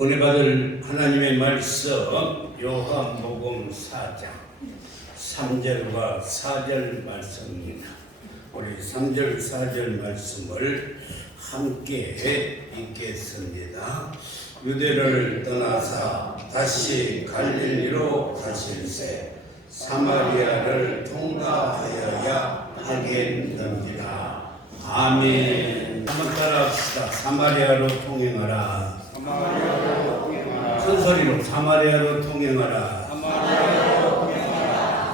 은혜 받을 하나님의 말씀 요한복음 4장 3절과 4절 말씀입니다. 우리 3절 4절 말씀을 함께 읽겠습니다. 유대를 떠나사 다시 갈릴리로 가실새 사마리아를 통과하여야 하겠느니라. 아멘. 한번 따라합시다. 사마리아로 통행하라. 큰 소리로 사마리아로 통행하라.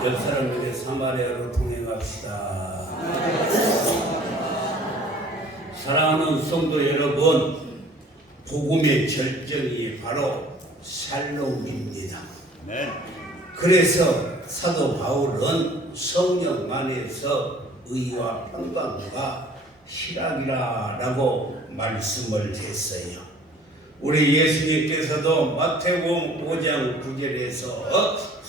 옆 사람들의 사마리아로 통행합시다. 사랑하는 성도 여러분, 복음의 절정이 바로 샬롬입니다. 그래서 사도 바울은 성령 안에서 의와 평강과 희락이라고 말씀을 했어요. 우리 예수님께서도 마태복음 5장 9절에서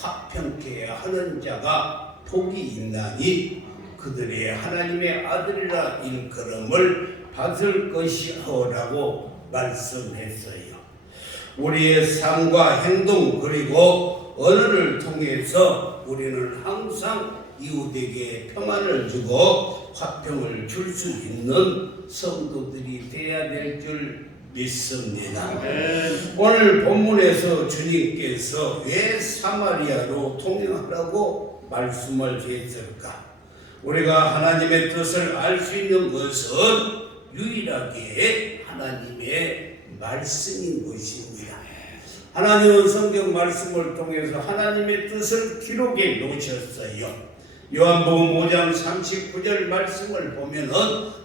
합평케 하는 자가 복이 있나니 그들의 하나님의 아들이라 일컬음을 받을 것이오라고 말씀했어요. 우리의 삶과 행동 그리고 언어를 통해서 우리는 항상 이웃에게 평안을 주고 화평을 줄 수 있는 성도들이 되어야 될 줄 믿습니다. 오늘 본문에서 주님께서 왜 사마리아로 통행하라고 말씀을 했을까? 우리가 하나님의 뜻을 알 수 있는 것은 유일하게 하나님의 말씀인 것입니다. 하나님은 성경 말씀을 통해서 하나님의 뜻을 기록해 놓으셨어요. 요한복음 5장 39절 말씀을 보면은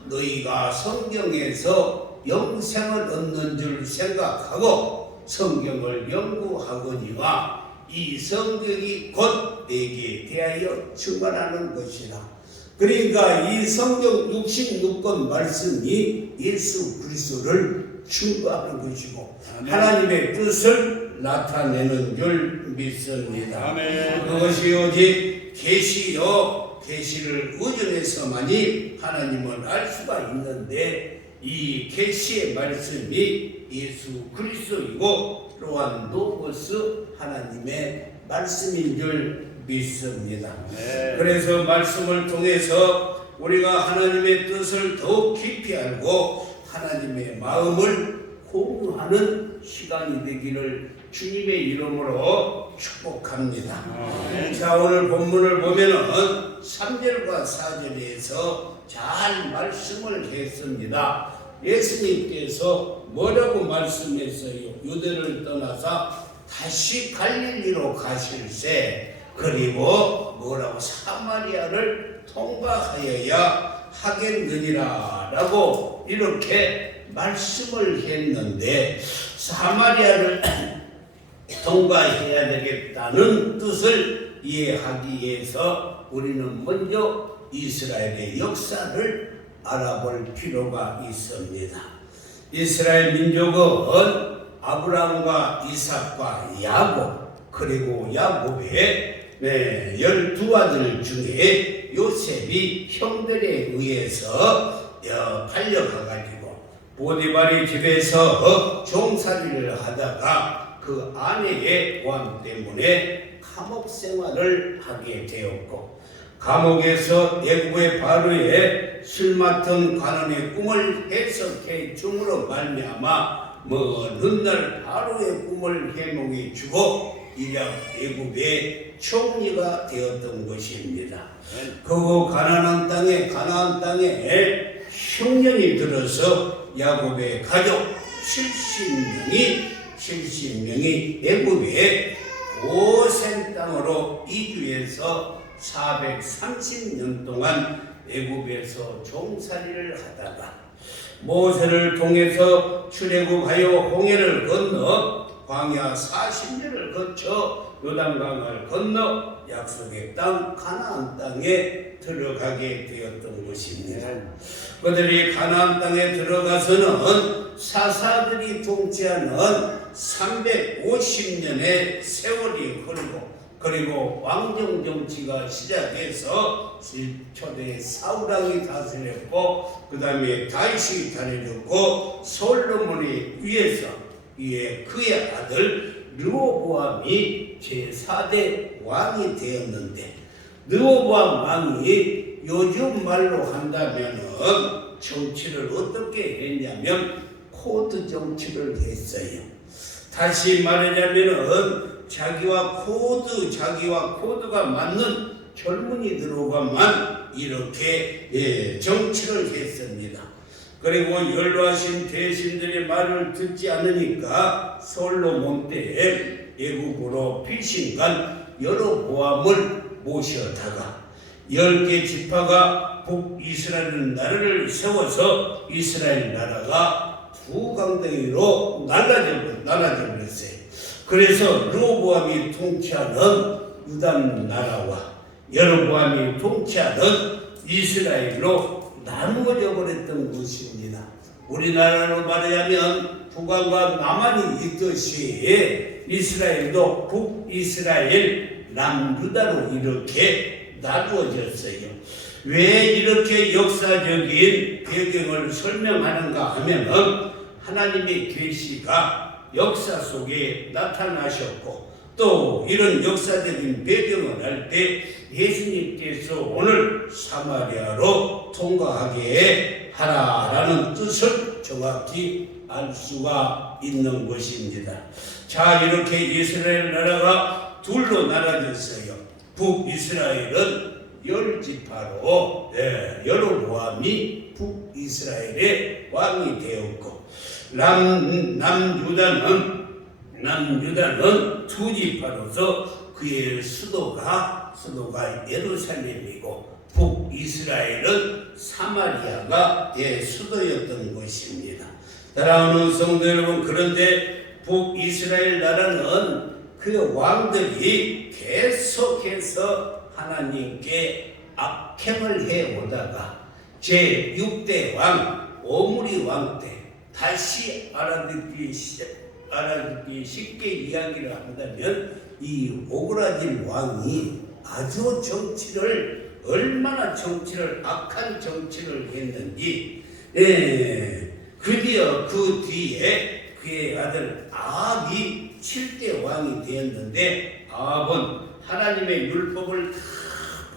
너희가 성경에서 영생을 얻는 줄 생각하고 성경을 연구하거니와 이 성경이 곧 내게 대하여 증언하는 것이라. 그러니까 이 성경 66권 말씀이 예수 그리스도를 증거하는 것이고 하나님의 뜻을 나타내는 줄 믿습니다. 그것이 오직 계시를 의존해서만이 하나님을 알 수가 있는데 이 계시의 말씀이 예수 그리스도이고 또한 노고스 하나님의 말씀인 줄 믿습니다. 그래서 말씀을 통해서 우리가 하나님의 뜻을 더욱 깊이 알고 하나님의 마음을 공유하는 시간이 되기를 주님의 이름으로 축복합니다. 자, 오늘 본문을 보면은 3절과 4절에서 잘 말씀을 했습니다. 예수님께서 뭐라고 말씀했어요? 유대를 떠나서 다시 갈릴리로 가실새 그리고 뭐라고 사마리아를 통과하여야 하겠느니라 라고 이렇게 말씀을 했는데 사마리아를 통과해야 되겠다는 뜻을 이해하기 위해서 우리는 먼저 이스라엘의 역사를 알아볼 필요가 있습니다. 이스라엘 민족은 아브라함과 이삭과 야곱 그리고 야곱의 12아들 중에 요셉이 형들에 의해서 팔려가가지고 보디발의 집에서 종살이를 하다가 그 아내의 고함 때문에 감옥 생활을 하게 되었고 감옥에서 애굽의 바로의 술 맡은 관원의 꿈을 해석해 줌으로 말미암아 먼 날 바로의 꿈을 해몽해 주고 이략 애굽의 총리가 되었던 것입니다. 그 가나안 땅에 흉년이 들어서 야곱의 가족 70명이 애굽의 고센 땅으로 이주해서 430년 동안 애굽에서 종살이를 하다가 모세를 통해서 출애굽하여 홍해를 건너 광야 40년을 거쳐 요단강을 건너 약속의 땅 가나안 땅에 들어가게 되었던 것입니다. 그들이 가나안 땅에 들어가서는 사사들이 통치하는 350년의 세월이 흐르고 그리고 왕정 정치가 시작해서 초대 사울왕이 다스렸고 그 다음에 다윗이 다스렸고 솔로몬이 위에서 이에 그의 아들 르호보암이 제4대 왕이 되었는데, 르호보암 왕이 요즘 말로 한다면은 정치를 어떻게 했냐면 코드 정치를 했어요. 다시 말하자면은 자기와 코드가 맞는 젊은이들과만 이렇게 정치를 했습니다. 그리고 연로하신 대신들의 말을 듣지 않으니까 솔로몬 때 애국으로 피신간 여로보암을 모셔다가 10개 지파가 북이스라엘 나라를 세워서 이스라엘 나라가 두 강덩이로 날라져 버렸어요. 그래서 르호보암이 통치하는 유다 나라와 여로보암이 통치하는 이스라엘로 나누어져 버렸던 것입니다. 우리나라로 말하자면 북한과 남한이 있듯이 이스라엘도 북이스라엘, 남유다로 이렇게 나누어졌어요. 왜 이렇게 역사적인 배경을 설명하는가 하면은 하나님의 계시가 역사 속에 나타나셨고, 또 이런 역사적인 배경을 할 때 예수님께서 오늘 사마리아로 통과하게 하라라는 뜻을 정확히 알 수가 있는 것입니다. 자, 이렇게 이스라엘 나라가 둘로 나눠졌어요. 북이스라엘은 10지파로 여로보암이 북이스라엘의 왕이 되었고, 남유다는 2지파로서 그의 수도가 예루살렘이고, 북이스라엘은 사마리아가 수도였던 것입니다. 사랑하는 성도 여러분, 그런데 북이스라엘 나라는 그 왕들이 계속해서 하나님께 악행을 해오다가 제6대 왕 오므리 왕 때, 다시 알아듣기 쉽게 이야기를 한다면 이 오그라질 왕이 아주 얼마나 악한 정치를 했는지, 드디어 그 뒤에 그의 아들 아합이 7대 왕이 되었는데, 아합은 하나님의 율법을 다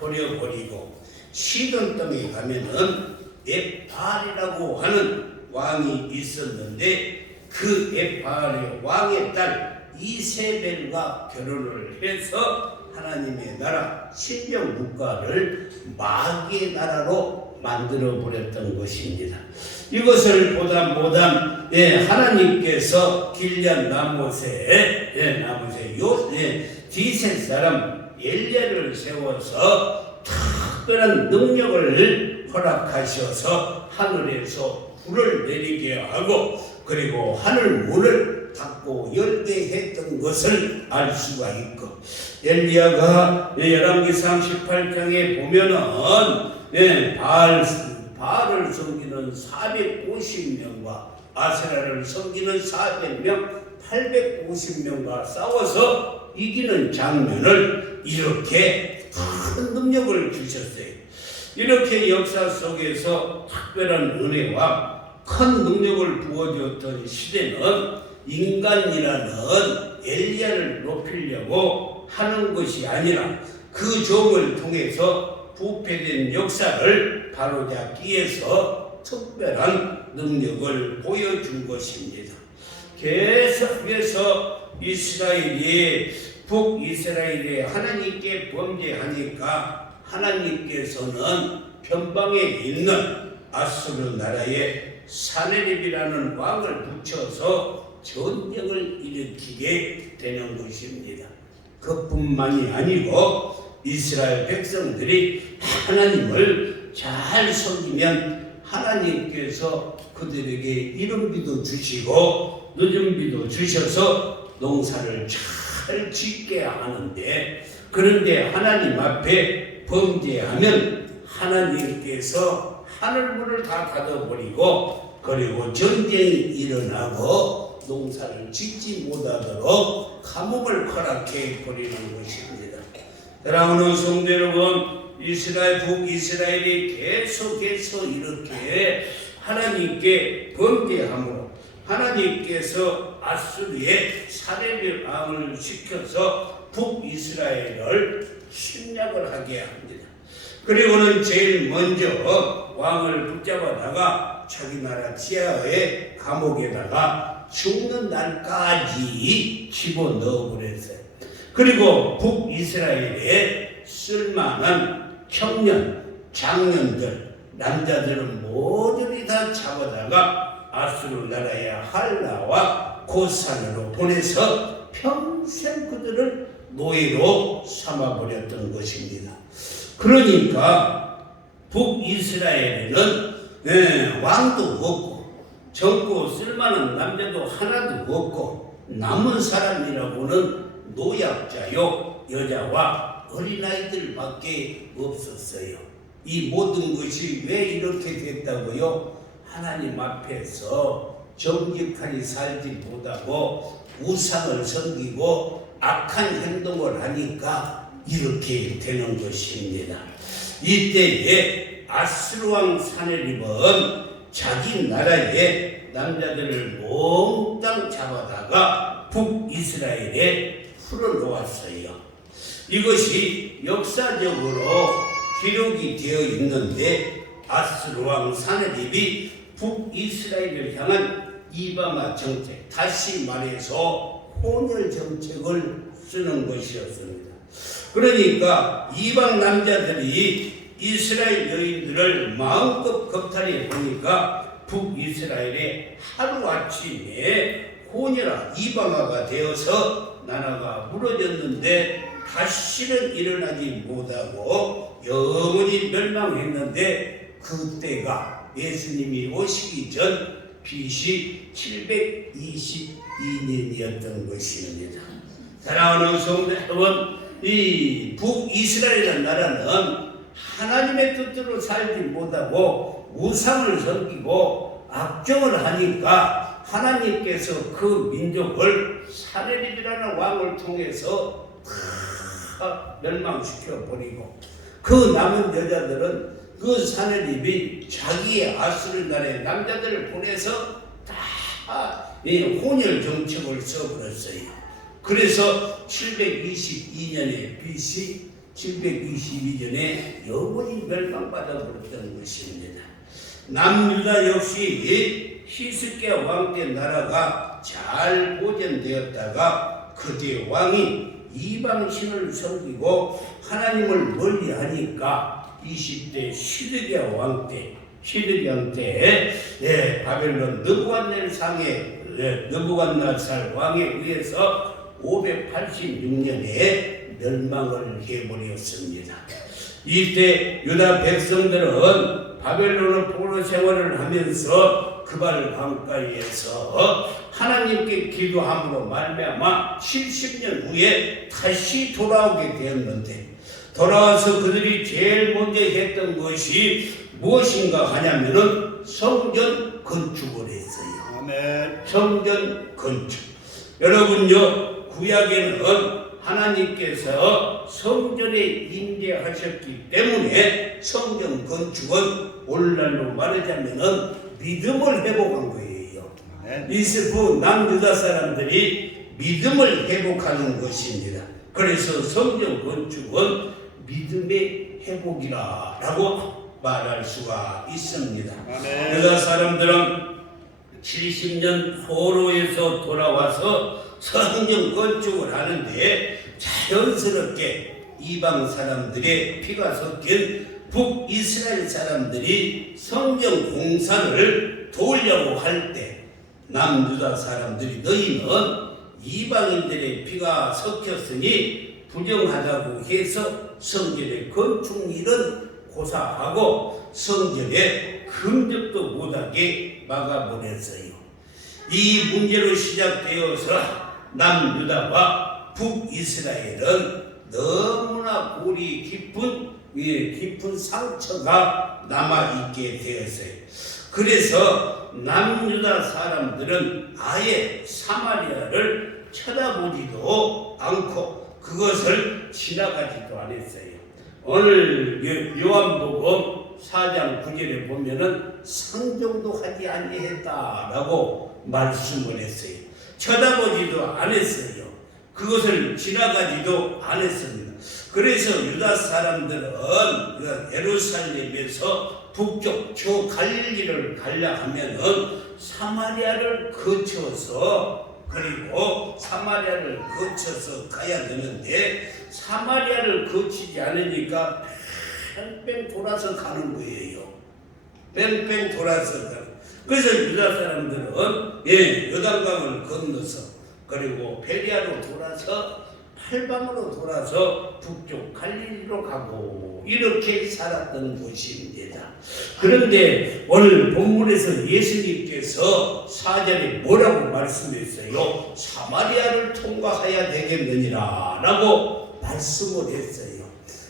버려버리고 시돈 땅에 가면은 에발이라고 하는 왕이 있었는데, 그 에발의 왕의 딸 이세벨과 결혼을 해서 하나님의 나라 신령 국가를 마귀의 나라로 만들어 버렸던 것입니다. 이것을 보다 못한 하나님께서 길앗 라못에 디셋 사람 엘리야를 세워서 특별한 능력을 허락하셔서 하늘에서 불을 내리게 하고, 그리고 하늘 문을 닫고 열게 했던 것을 알 수가 있고, 엘리야가 열왕기 38장에 보면은 바알을 섬기는 450명과 아세라를 섬기는 400명, 850명과 싸워서 이기는 장면을 이렇게 큰 능력을 주셨어요. 이렇게 역사 속에서 특별한 은혜와 큰 능력을 부어주었던 시대는 인간이라는 엘리야를 높이려고 하는 것이 아니라 그 종을 통해서 부패된 역사를 바로잡기 위해서 특별한 능력을 보여준 것입니다. 계속해서 북이스라엘이 하나님께 범죄하니까 하나님께서는 변방에 있는 아수르 나라의 사네립이라는 왕을 붙여서 전쟁을 일으키게 되는 것입니다. 그뿐만이 아니고 이스라엘 백성들이 하나님을 잘 섬기면 하나님께서 그들에게 이른 비도 주시고 늦은 비도 주셔서 농사를 잘 짓게 하는데, 그런데 하나님 앞에 범죄하면 하나님께서 하늘문을 다 닫아버리고, 그리고 전쟁이 일어나고 농사를 짓지 못하도록 가뭄을 허락해 버리는 것입니다. 사랑하는 성도 여러분, 북이스라엘이 계속해서 이렇게 하나님께 범죄함으로 하나님께서 아수르의 사레비 왕을 시켜서 북이스라엘을 침략을 하게 합니다. 그리고는 제일 먼저 왕을 붙잡아다가 자기 나라 지하의 감옥에다가 죽는 날까지 집어넣어 버렸어요. 그리고 북이스라엘에 쓸만한 청년, 장년들, 남자들은 모조리 다 잡아다가 아수르 나라의 할라와 고산으로 보내서 평생 그들을 노예로 삼아버렸던 것입니다. 그러니까 북이스라엘에는 왕도 없고 젊고 쓸만한 남자도 하나도 없고 남은 사람이라고는 노약자요 여자와 어린아이들밖에 없었어요. 이 모든 것이 왜 이렇게 됐다고요? 하나님 앞에서 정직하게 살지 못하고 우상을 섬기고 악한 행동을 하니까 이렇게 되는 것입니다. 이때에 아수르 왕 사네립은 자기 나라의 남자들을 몽땅 잡아다가 북이스라엘에 풀어놓았어요. 이것이 역사적으로 기록이 되어 있는데 아수르 왕 사네립이 북이스라엘을 향한 이방화 정책, 다시 말해서 혼혈 정책을 쓰는 것이었습니다. 그러니까 이방 남자들이 이스라엘 여인들을 마음껏 겁탈해 보니까 북이스라엘에 하루아침에 혼혈화, 이방화가 되어서 나라가 무너졌는데 다시는 일어나지 못하고 영원히 멸망했는데 그때가 예수님이 오시기 전 BC 722년이었던 것입니다. 사랑하는 성도 여러분, 이 북이스라엘이라는 나라는 하나님의 뜻대로 살지 못하고 우상을 섬기고 악정을 하니까 하나님께서 그 민족을 사네립이라는 왕을 통해서 다 멸망시켜 버리고 그 남은 여자들은 그 사네립이 자기의 아수르 나라의 남자들을 보내서 다 혼혈 정책을 써버렸어요. 그래서 722년에 BC 722년에 영원히 멸망받아 버렸던 것입니다. 남유다 역시 히스기야 왕 때 나라가 잘 보존되었다가 그때 왕이 이방신을 섬기고 하나님을 멀리하니까 20대 시드기야 왕 때 바벨론 느부갓네살 왕에 의해서 586년에 멸망을 해버렸습니다. 이때 유다 백성들은 바벨론의 포로 생활을 하면서 그발 강가에서 하나님께 기도함으로 말미암아 70년 후에 다시 돌아오게 되었는데 돌아와서 그들이 제일 먼저 했던 것이 무엇인가 하냐면은 성전 건축을 했어요. 아멘. 성전 건축. 여러분요, 구약에는 하나님께서 성전에 임재하셨기 때문에 성전 건축은 오늘날로 말하자면은 믿음을 회복한 거예요. 이스라엘 남유다 사람들이 믿음을 회복하는 것입니다. 그래서 성전 건축은 믿음의 회복이라고 말할 수가 있습니다. 유다 사람들은 70년 포로에서 돌아와서 성전 건축을 하는데 자연스럽게 이방 사람들의 피가 섞인 북이스라엘 사람들이 성전 공사를 도우려고 할 때 남유다 사람들이 너희는 이방인들의 피가 섞였으니 부정하다고 해서 성전의 건축 일은 고사하고 성전에 금접도 못하게 막아보냈어요. 이 문제로 시작되어서 남유다와 북이스라엘은 너무나 골이 깊은 상처가 남아있게 되었어요. 그래서 남유다 사람들은 아예 사마리아를 쳐다보지도 않고 그것을 지나가지도 않았어요. 오늘 요한복음 4장 9절에 보면은 상종도 하지 아니했다라고 말씀을 했어요. 쳐다보지도 않았어요. 그것을 지나가지도 않았습니다. 그래서 유다 사람들은 예루살렘에서 북쪽 저 갈릴리를 가려 하면은 사마리아를 거쳐서 그리고 사마리아를 거쳐서 가야 되는데 사마리아를 거치지 않으니까 뺑뺑 돌아서 가는 거예요. 뺑뺑 돌아서 가는. 그래서 유다 사람들은 요단강을 건너서 그리고 베리아로 돌아서 팔방으로 돌아서 북쪽 갈릴리로 가고 이렇게 살았던 곳입니다. 그런데 오늘 본문에서 예수님께서 4절에 뭐라고 말씀했어요? 사마리아를 통과해야 되겠느니라 라고 말씀을 했어요.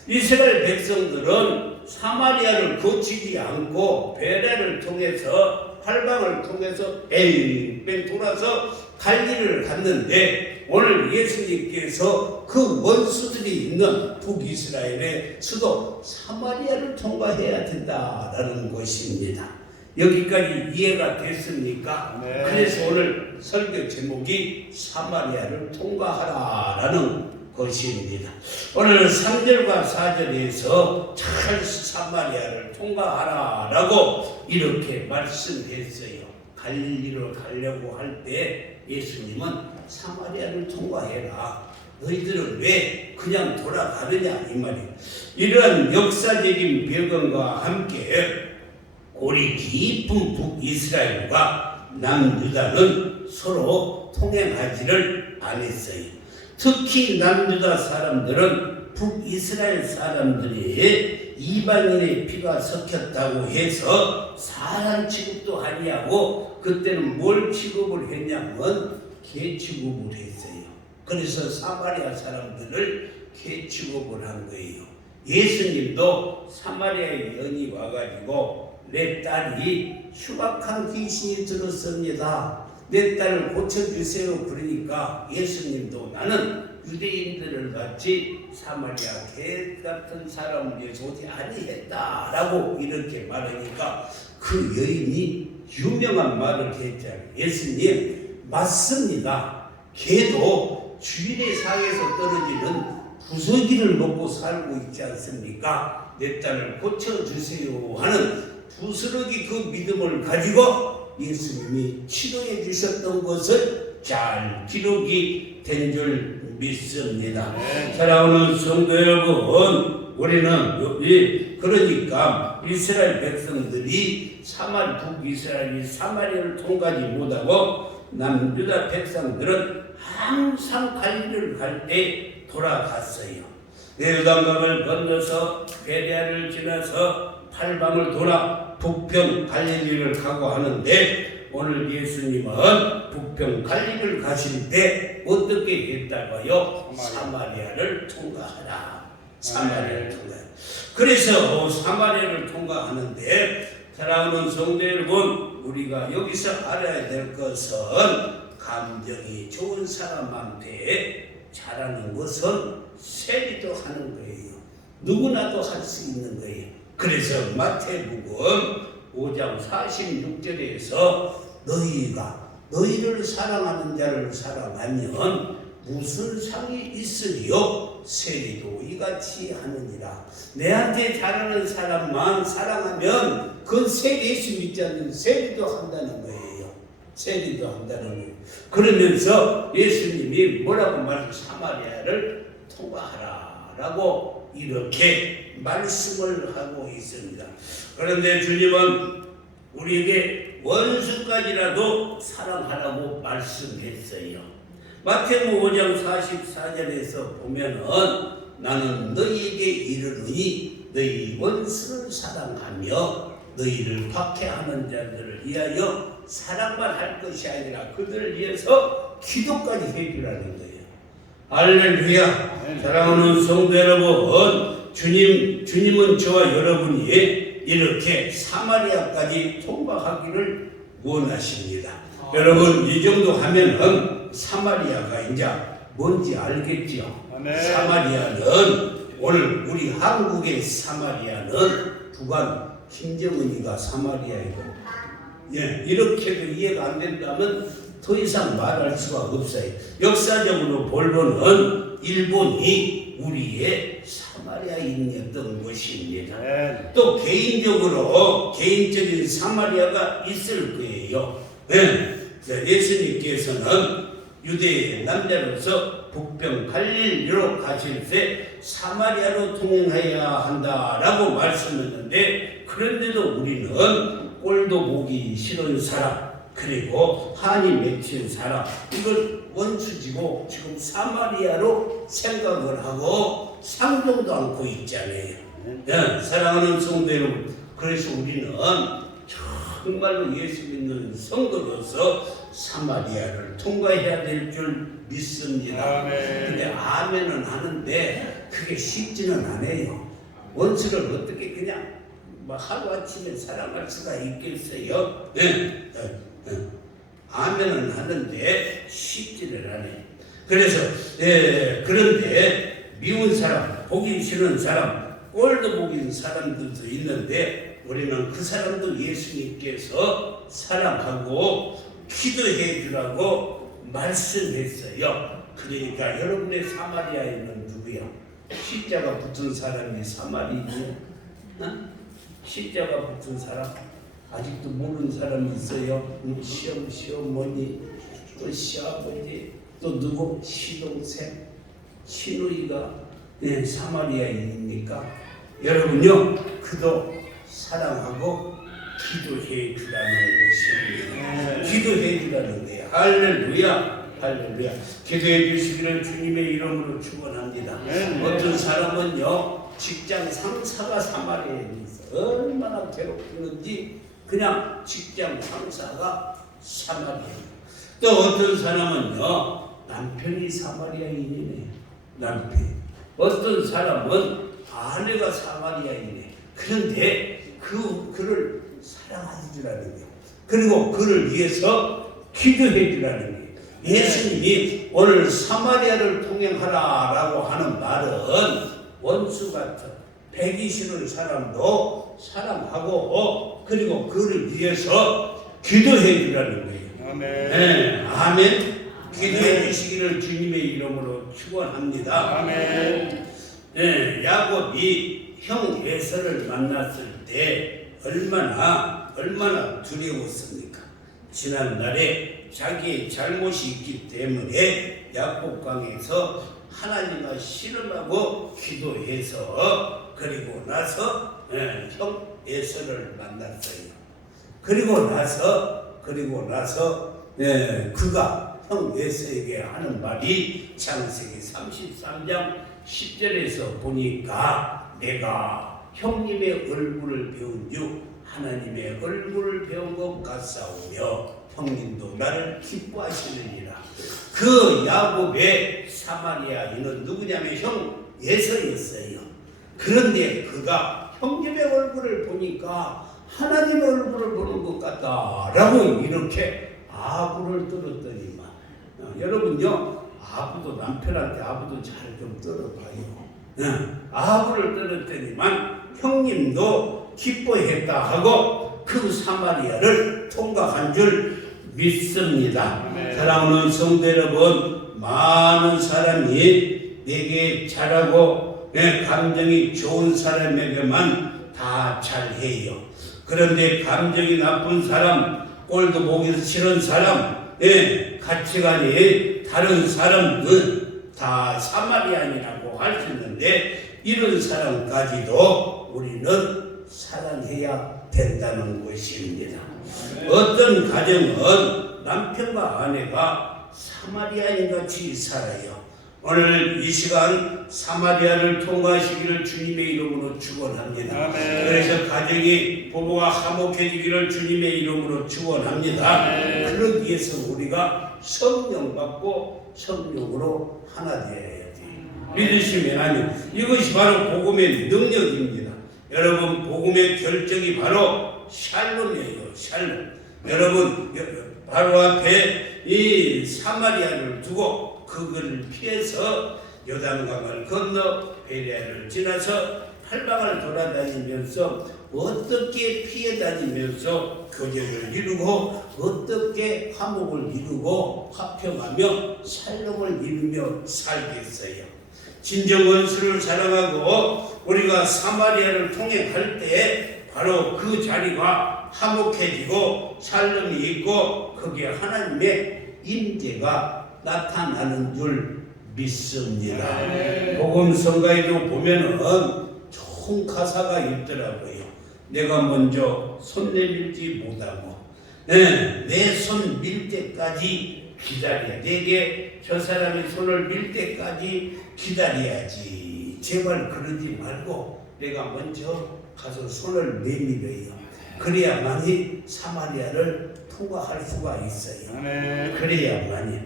이스라엘 백성들은 사마리아를 거치지 않고 베레를 통해서 팔방을 통해서 뺑뺑 돌아서 갈릴리를 갔는데 오늘 예수님께서 그 원수들이 있는 북이스라엘의 수도 사마리아를 통과해야 된다라는 것입니다. 여기까지 이해가 됐습니까? 네. 그래서 오늘 설교 제목이 사마리아를 통과하라라는 것입니다. 오늘 3절과 4절에서 잘 사마리아를 통과하라라고 이렇게 말씀했어요. 갈릴리로 가려고 할 때 예수님은 사마리아를 통과해라. 너희들은 왜 그냥 돌아가느냐 이 말이에요. 이러한 역사적인 배경과 함께 골이 깊은 북이스라엘과 남유다는 서로 통행하지를 않았어요. 특히 남유다 사람들은 북이스라엘 사람들이 이방인의 피가 섞였다고 해서 사람 취급도 아니하고 그때는 뭘 취급을 했냐면 개 취급을 했어요. 그래서 사마리아 사람들을 개 취급을 한 거예요. 예수님도 사마리아에 연이 와가지고 내 딸이 흉악한 귀신이 들었습니다. 내 딸을 고쳐주세요. 그러니까 예수님도 나는 유대인들을 같이 사마리아 개 같은 사람을 위해서 오지 아니했다라고 이렇게 말하니까 그 여인이 유명한 말을 했잖아요. 예수님 맞습니다. 개도 주인의 상에서 떨어지는 부서기를 먹고 살고 있지 않습니까? 내 딸을 고쳐주세요 하는 부스러기 그 믿음을 가지고 예수님이 치료해 주셨던 것을 잘 기록이 된 줄 믿습니다. 사랑하는 성도 여러분, 우리는 그러니까 이스라엘 백성들이 북이스라엘이 사마리아를 통과하지 못하고 남유다 백성들은 항상 갈릴리를 갈 때 돌아갔어요. 요단강을 건너서 베레아를 지나서 팔방을 돌아 북평 갈릴리를 가고 하는데 오늘 예수님은 북평 갈릴리를 가실 때 어떻게 했다고요? 사마리아를 통과하라. 사마리아를 통과하라. 그래서 사마리아를 통과하는데 사랑하는 성도 여러분, 우리가 여기서 알아야 될 것은 감정이 좋은 사람한테 잘하는 것은 세리도 하는 거예요. 누구나도 할 수 있는 거예요. 그래서 마태복음 5장 46절에서 너희를 사랑하는 자를 사랑하면 무슨 상이 있으리요? 세리도 이같이 하느니라. 내한테 잘하는 사람만 사랑하면 그건 세리 예수 믿지 않는 세리도 한다는 거예요. 세리도 한다는 거예요. 그러면서 예수님이 뭐라고 사마리아를 통과하라 라고 이렇게 말씀을 하고 있습니다. 그런데 주님은 우리에게 원수까지라도 사랑하라고 말씀했어요. 마태복음 5장 44절에서 보면은 나는 너희에게 이르노니 너희 원수를 사랑하며 너희를 박해하는 자들을 위하여 사랑만 할 것이 아니라 그들을 위해서 기도까지 해주라는 거예요. 할렐루야. 사랑하는 성도 여러분, 주님은 저와 여러분이 이렇게 사마리아까지 통과하기를 원하십니다. 여러분 이 정도 하면은 사마리아가 이제 뭔지 알겠죠? 사마리아는 오늘 우리 한국의 사마리아는 북한 김정은이가 사마리아이고, 이렇게도 이해가 안 된다면 더 이상 말할 수가 없어요. 역사적으로 볼보는 일본이 우리의 사마리아인이었던 것입니다. 또 개인적인 사마리아가 있을 거예요. 예수님께서는 유대의 남자로서 북방 갈릴리로 가실 때 사마리아로 통행해야 한다라고 말씀했는데, 그런데도 우리는 꼴도 보기 싫은 사람, 그리고 한이 맺힌 사람, 이걸 원수지고 지금 사마리아로 생각을 하고 상종도 않고 있잖아요. 사랑하는 성도 여러분, 그래서 우리는 정말로 예수 믿는 성도로서 사마리아를 통과해야 될 줄 믿습니다. 근데 아멘은 하는데 그게 쉽지는 않아요. 원수를 어떻게 그냥 하루아침에 사랑할 수가 있겠어요? 아멘은 하는데 쉽지는 않아요. 그래서 그런데 미운 사람, 보기 싫은 사람, 꼴도 보기 사람들도 있는데, 우리는 그 사람도 예수님께서 사랑하고 기도해 주라고 말씀했어요. 그러니까 여러분의 사마리아인은 누구야? 십자가 붙은 사람이 사마리아인이야? 십자가 붙은 사람? 아직도 모르는 사람이 있어요. 시어머니, 또 시아버지, 또 누구? 시동생, 시누이가 사마리아인입니까? 여러분요, 그도 사랑하고 기도해 주라는 것입니다. 기도해 주라는 거예요. 할렐루야, 할렐루야. 기도해 주시기를 주님의 이름으로 축원합니다. 어떤 사람은요, 직장 상사가 사마리아인이 있어. 얼마나 괴롭히는지 그냥 직장 상사가 사마리아인. 또 어떤 사람은요, 남편이 사마리아인이네. 남편. 어떤 사람은 아내가 사마리아인이네. 그런데 그를 사랑하지 주라는 거예요. 그리고 그를 위해서 기도해 주라는 거예요. 예수님이 오늘 사마리아를 통행하라라고 하는 말은 원수 같은 배기 싫은 사람도 사랑하고 그리고 그를 위해서 기도해 주라는 거예요. 아멘. 아멘. 기도해 주시기를 주님의 이름으로 축원합니다. 아멘. 야곱이 형 에서를 만났을 때 얼마나 두려웠습니까? 지난날에 자기의 잘못이 있기 때문에 야곱강에서 하나님과 씨름하고 기도해서 그리고 나서 형 에서를 만났어요. 그리고 나서 그가 형 에서에게 하는 말이 창세기 33장 10절에서 보니까 내가 형님의 얼굴을 배운 즉 하나님의 얼굴을 배운 것 같사오며 형님도 나를 기뻐하시느니라. 그 야곱의 사마리아인은 누구냐면 형 에서였어요. 그런데 그가 형님의 얼굴을 보니까 하나님의 얼굴을 보는 것 같다라고 이렇게 아부를 떨었더니만, 여러분요, 아부도 남편한테 아부도 잘 좀 떨어봐요. 아부를 떨었더니만 형님도 기뻐했다 하고 그 사마리아를 통과한 줄 믿습니다. 사랑하는 성도 여러분, 많은 사람이 내게 잘하고 내 감정이 좋은 사람에게만 다 잘해요. 그런데 감정이 나쁜 사람, 꼴도 보기 싫은 사람, 가치관이 다른 사람은 다 사마리아인이라고 할 수 있는데, 이런 사람까지도 우리는 사랑해야 된다는 것입니다. 어떤 가정은 남편과 아내가 사마리아인 같이 살아요. 오늘 이 시간 사마리아를 통과하시기를 주님의 이름으로 축원합니다. 그래서 가정이 부부가 화목해지기를 주님의 이름으로 축원합니다. 그러기 위해서 우리가 성령 받고 성령으로 하나 되어야지. 믿으시면 아니요. 이것이 바로 복음의 능력입니다. 여러분, 복음의 결정이 바로 샬롬이에요. 샬롬. 여러분, 바로 앞에 이 사마리아를 두고 그것을 피해서 요단강을 건너 베레아를 지나서 팔방을 돌아다니면서 어떻게 피해 다니면서 교제를 이루고 어떻게 화목을 이루고 화평하며 살롱을 이루며 살겠어요. 진정 원수를 사랑하고 우리가 사마리아를 통행할 때 바로 그 자리가 화목해지고 살림이 있고 거기에 하나님의 임재가 나타나는 줄 믿습니다. 복음성가에도 보면은 좋은 가사가 있더라고요. 내가 먼저 손 내밀지 못하고 내 손 밀 때까지 기다려야 내게 저 사람이 손을 밀 때까지 기다려야지. 제발 그러지 말고 내가 먼저 가서 손을 내밀어요. 그래야만이 사마리아를 통과할 수가 있어요. 그래야만이.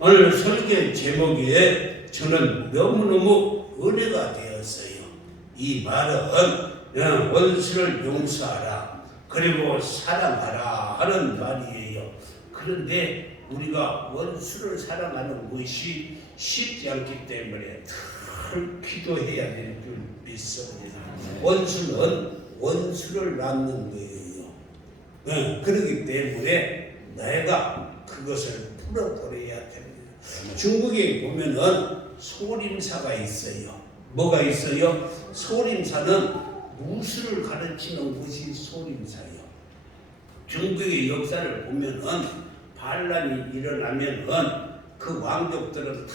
오늘 설교 제목에 저는 너무너무 은혜가 되었어요. 이 말은 원수를 용서하라 그리고 사랑하라 하는 말이에요. 그런데 우리가 원수를 사랑하는 것이 쉽지 않기 때문에 늘 기도해야 될 줄 믿습니다. 원수는 원수를 낳는 거예요. 그렇기 때문에 내가 그것을 풀어버려야 됩니다. 중국에 보면은 소림사가 있어요. 뭐가 있어요? 소림사는 무술을 가르치는 것이 소림사예요. 중국의 역사를 보면은 반란이 일어나면은 그 왕족들은 다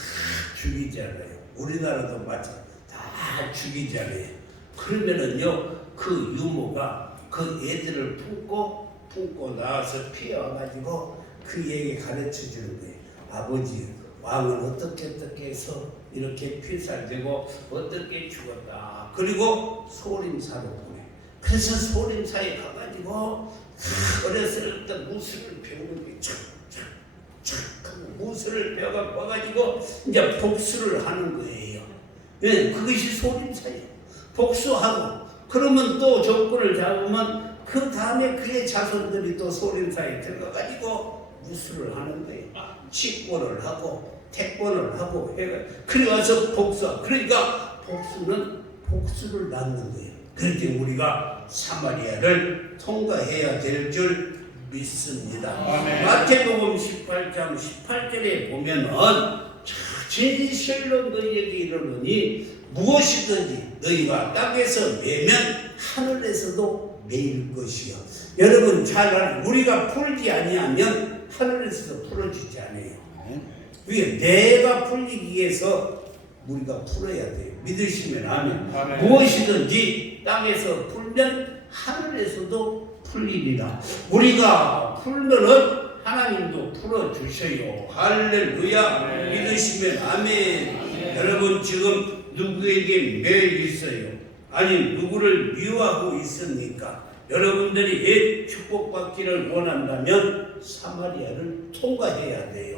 죽이잖아요. 우리나라도 마찬가지 다 죽이잖아요. 그러면은요 그 유모가 그 애들을 품고 나와서 피해와가지고 그 얘기 가르쳐 주는 거예요. 아버지 왕은 어떻게 해서 이렇게 피살되고 어떻게 죽었다. 그리고 소림사로 보내. 그래서 소림사에 가가지고 어렸을 때 무술을 배우는 게 무술을 배워갖고 와가지고 이제 복수를 하는 거예요. 그것이 소림사예요. 복수하고 그러면 또 정권을 잡으면 그 다음에 그의 자손들이 또 소림사에 들어가가지고 무술을 하는 거예요. 직권을 하고 택권을 하고 해가 그래 와서 복수. 그러니까 복수는 복수를 낳는 거예요. 그렇게 우리가 사마리아를 통과해야 될 줄 믿습니다. 마태복음 18장 18절에 보면은 진실로 너희에게 이르노니 무엇이든지 너희가 땅에서 매면 하늘에서도 매일 것이요. 여러분 잘 알아요. 우리가 풀지 아니하면 하늘에서도 풀어주지 않아요. 왜? 내가 풀리기 위해서 우리가 풀어야 돼요. 믿으시면 아멘. 무엇이든지 땅에서 풀면 하늘에서도 풀리리라. 우리가 풀면은 하나님도 풀어주셔요. 할렐루야. 믿으시면 아멘. 여러분 지금 누구에게 매여 있어요? 아니 누구를 미워하고 있습니까? 여러분들이 축복받기를 원한다면 사마리아를 통과해야 돼요.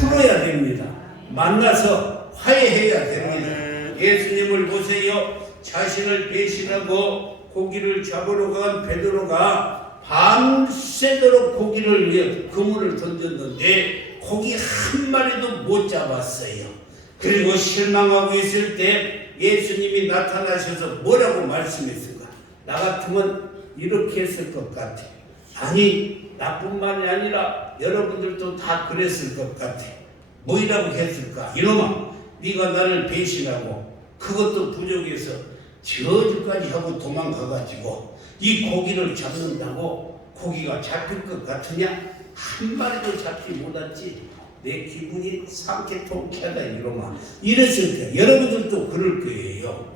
풀어야 됩니다. 만나서 화해해야 됩니다. 예수님을 보세요. 자신을 배신하고 고기를 잡으러 간 베드로가 밤새도록 고기를 위해 그물을 던졌는데 고기 한 마리도 못 잡았어요. 그리고 실망하고 있을 때 예수님이 나타나셔서 뭐라고 말씀했을까? 나 같으면 이렇게 했을 것 같아. 아니 나뿐만이 아니라 여러분들도 다 그랬을 것 같아. 뭐라고 했을까? 이놈아 네가 나를 배신하고 그것도 부족해서 저주까지 하고 도망가가지고 이 고기를 잡는다고 고기가 잡힐 것 같으냐? 한 마리도 잡지 못했지. 내 기분이 상쾌통쾌하다 이놈아. 이랬을 때 여러분들도 그럴 거예요.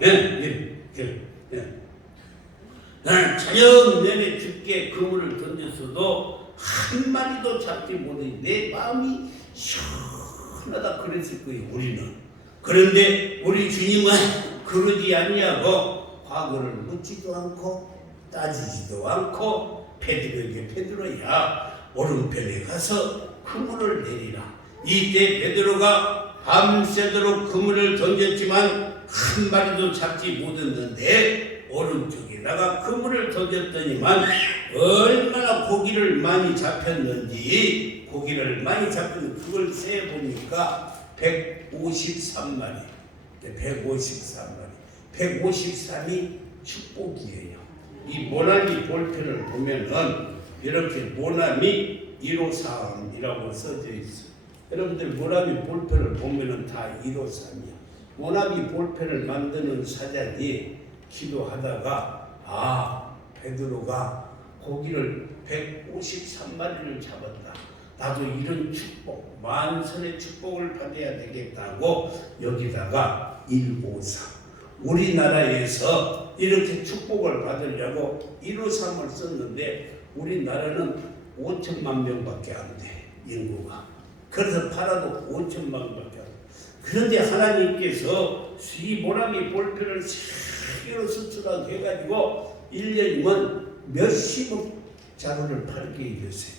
자연 내내 죽게 그물을 던졌어도 한 마리도 잡지 못해 내 마음이 시원하다 그랬을 거예요. 우리는. 그런데 우리 주님은 그러지 않냐고 과거를 묻지도 않고 따지지도 않고 베드로에게 베드로야 오른편에 가서 그물을 내리라. 이때 베드로가 밤새도록 그물을 던졌지만 한 마리도 잡지 못했는데 오른쪽에다가 그물을 던졌더니만 얼마나 고기를 많이 잡혔는지 고기를 많이 잡혔는지 그걸 세보니까 153마리 153마리 153이 축복이에요. 이 모나미 볼펜을 보면은 이렇게 모나미 153이라고 써져 있어요. 여러분들 모나미 볼펜을 보면은 다 153이야. 모나미 볼펜을 만드는 사장이 기도하다가 베드로가 고기를 153마리를 잡았다. 나도 이런 축복, 만선의 축복을 받아야 되겠다고 여기다가 153. 우리나라에서 이렇게 축복을 받으려고 153을 썼는데 우리나라는 5천만 명밖에 안 돼, 인구가. 그래서 팔아도 5천만 명밖에 안 돼. 그런데 하나님께서 이 모나미 볼펜을 세계로 수출하게 해가지고 1년이면 몇십억 자루를 팔게 해주세요.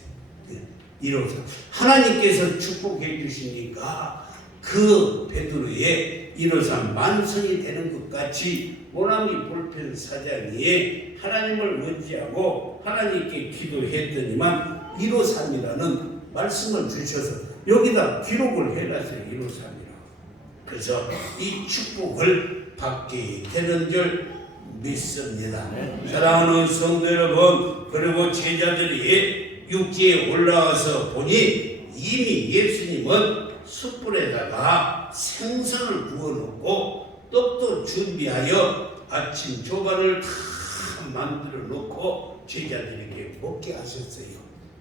이로써 하나님께서 축복해 주시니까 그 베드로의 이로써 만성이 되는 것 같이 모나미 볼펜 사장이 하나님을 의지하고 하나님께 기도했더니만 153이라는 말씀을 주셔서 여기다 기록을 해놨어요. 153이라고. 그래서 이 축복을 받게 되는 줄 믿습니다. 사랑하는 성도 여러분, 그리고 제자들이 육지에 올라와서 보니 이미 예수님은 숯불에다가 생선을 구워놓고 떡도 준비하여 아침 조반을 다 만들어 놓고 제자들에게 먹게 하셨어요.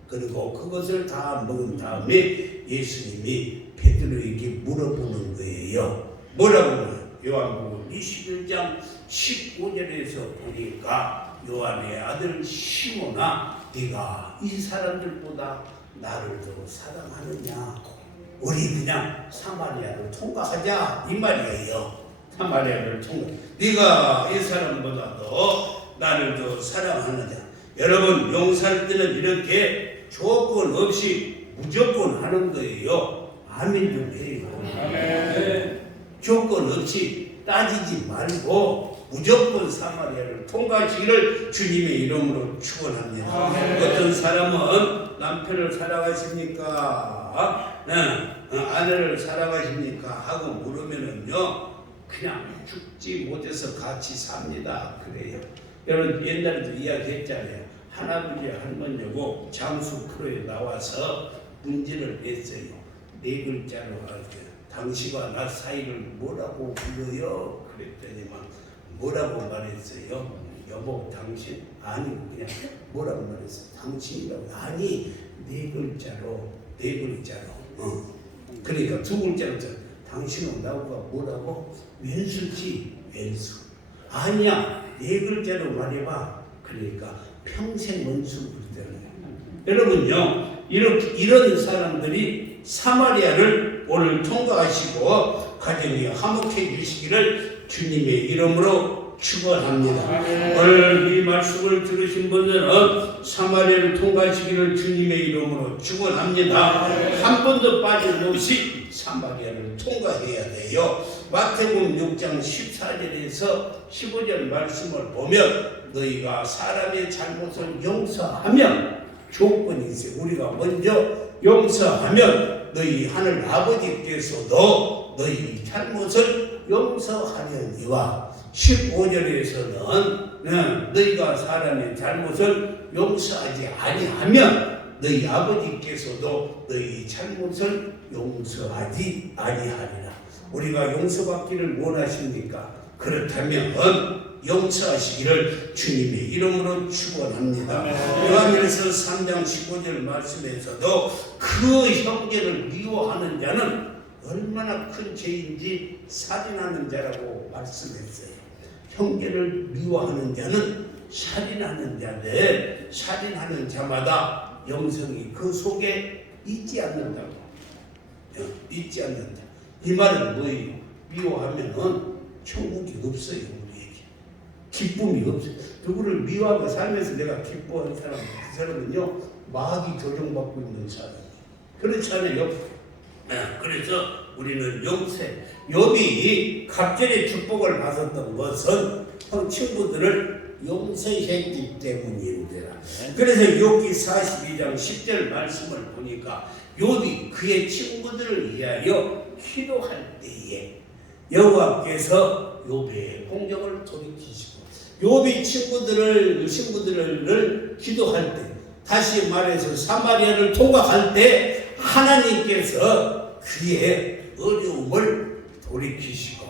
그리고 그것을 다 먹은 다음에 예수님이 베드로에게 물어보는 거예요. 뭐라고? 요한복음 21장 19절에서 보니까 요한의 아들 시몬아, 네가 이 사람들보다 나를 더 사랑하느냐? 우리 그냥 사마리아를 통과하자 이 말이에요. 사마리아를 통과. 네가 이 사람보다 더 나를 더 사랑하느냐? 여러분, 용서할 때는 이렇게 조건 없이 무조건 하는 거예요. 아멘 좀 해요. 네. 조건 없이 따지지 말고 무조건 사마리아를 통과하시기를 주님의 이름으로 축원합니다. 어떤 사람은 남편을 사랑하십니까? 아내를 사랑하십니까? 하고 물으면은요, 그냥 죽지 못해서 같이 삽니다. 그래요. 여러분 옛날에도 이야기했잖아요. 할아버지 할머니하고 장수 프로에 나와서 문제를 냈어요. 네 글자로 할게요. 당신과 나 사이를 뭐라고 불러요? 그랬더니만 뭐라고 말했어요? 여보 당신? 아니 그냥 뭐라고 말했어요? 당신이라고. 아니 네 글자로. 그러니까 두 글자로 당신은 나하고 뭐라고? 왼수지 왼수. 아니야 네 글자로 말해봐. 그러니까 평생 원수 그러잖아요. 여러분요 이런 사람들이 사마리아를 오늘 통과하시고 가정이 화목해 주시기를 주님의 이름으로 축원합니다. 오늘 이 말씀을 들으신 분들은 사마리아를 통과하시기를 주님의 이름으로 축원합니다. 한 번도 빠짐없이 사마리아를 통과해야 돼요. 마태복음 6장 14절에서 15절 말씀을 보면 너희가 사람의 잘못을 용서하면 조건이 있어요. 우리가 먼저 용서하면 너희 하늘 아버지께서도 너희 잘못을 용서하려니와 15절에서는 너희가 사람의 잘못을 용서하지 아니하면 너희 아버지께서도 너희 잘못을 용서하지 아니하리라. 우리가 용서받기를 원하십니까? 그렇다면 용서하시기를 주님의 이름으로 축원합니다. 요한일서 3장 15절 말씀에서도 그 형제를 미워하는 자는 얼마나 큰 죄인지 살인하는 자라고 말씀했어요. 형제를 미워하는 자는 살인하는 자인데 살인하는 자마다 영생이 그 속에 있지 않는다고. 있지 않는다. 이 말은 뭐예요? 미워하면은 천국이 없어요. 우리에게 기쁨이 없어요. 누구를 미워하고 살면서 내가 기뻐하는 사람, 그 사람은요 마귀 조종받고 있는 사람. 그렇지 않아요? 그래서 우리는 용서. 욥이 갑절의 축복을 받았던 것은 친구들을 용서했기 때문인데라. 그래서 욥기 42장 10절 말씀을 보니까 욥이 그의 친구들을 위하여 기도할 때에 여호와께서 욥의 공경을 돌이키시고 욥이 친구들을 기도할 때, 다시 말해서 사마리아를 통과할 때 하나님께서 그의 어려움을 돌이키시고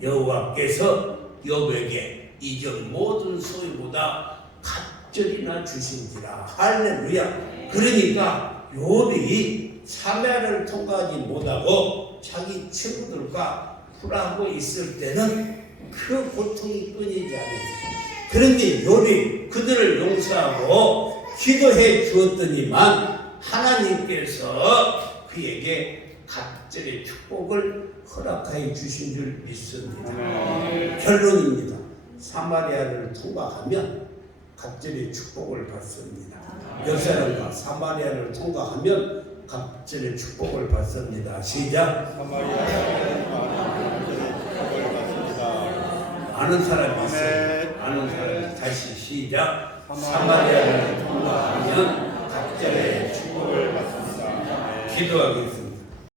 여호와께서 욥에게 이전 모든 소유보다 갑절이나 주신지라. 할렐루야. 그러니까 욥이 사마리아를 통과하지 못하고 자기 친구들과 불화하고 있을 때는 그 고통이 끊이지 않았어요. 그런데 욥이 그들을 용서하고 기도해 주었더니만 하나님께서 그에게 갑절의 축복을 허락하여 주신 줄 믿습니다. 결론입니다. 사마리아를 통과하면 갑절의 축복을 받습니다. 몇 사람과 사마리아를 통과하면 갑절의 축복을 받습니다. 시작. 아는 사람이 있어요. 아는 사람이. 다시 시작. 사마리아를 통과하면 갑절의 축복을 받습니다. 기도하겠습니다.